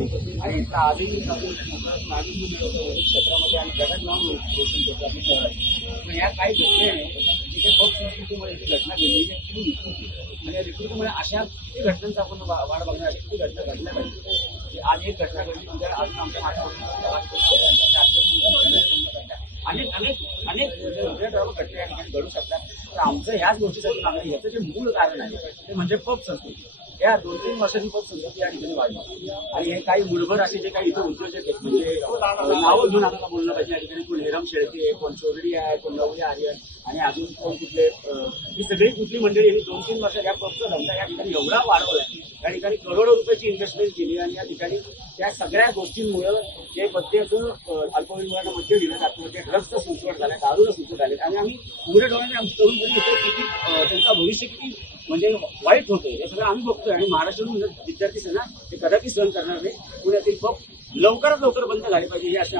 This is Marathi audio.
आणि आजही क्षेत्रामध्ये आणि जगात नाव रोशन करतो आपल्या शहरात. पण या काही घटनेने तिथे पक्ष संस्कृतीमुळे ही घटना घडली ती विकृती म्हणजे विकृतीमुळे अशा किती घटनांचा आपण वाढ बघणार किती घटना घडल्या पाहिजे. आज एक घटना घडली म्हणजे अजून आमच्या अनेक अनेक अनेक घटना या ठिकाणी घडू शकतात. तर आमचं ह्याच गोष्टीसाठी मागणी याचं जे मूळ कारण आहे ते म्हणजे पब संस्कृती. या 2-3 वर्षांनी पब संस्कृती या ठिकाणी वाढली आणि हे काही मूलभर असे जे काही इथं उद्योजक आहेत म्हणजे नावं घेऊन आपल्याला बोललं पाहिजे. या ठिकाणी कोण हेरम शेळके, कोण चौधरी आहे, कोण नवले आर्यन आणि अजून कोण कुठले ही सगळी कुठली मंडळी यांनी 2-3 वर्षात या पबचा धंदा या ठिकाणी एवढा वाढवला आहे. या ठिकाणी करोडो रुपयाची इन्व्हेस्टमेंट केली आणि या ठिकाणी त्या सगळ्या गोष्टींमुळे जे मद्यातून अल्पवयीन मुलांना मद्य दिलं जातं ते ड्रग्सचं सुचवट झालं, दारूला सुचवट झाले आणि आम्ही पुढे डोळ्याने आमची तरुण पिढी किती त्यांचं भविष्य किती म्हणजे वाईट होतं हे सगळं आम्ही बघतोय आणि महाराष्ट्रातून विद्यार्थी ना ते कदापि सहन करणार नाही. पुण्यातील पब लवकरात लवकर बंद झाले पाहिजे हे असे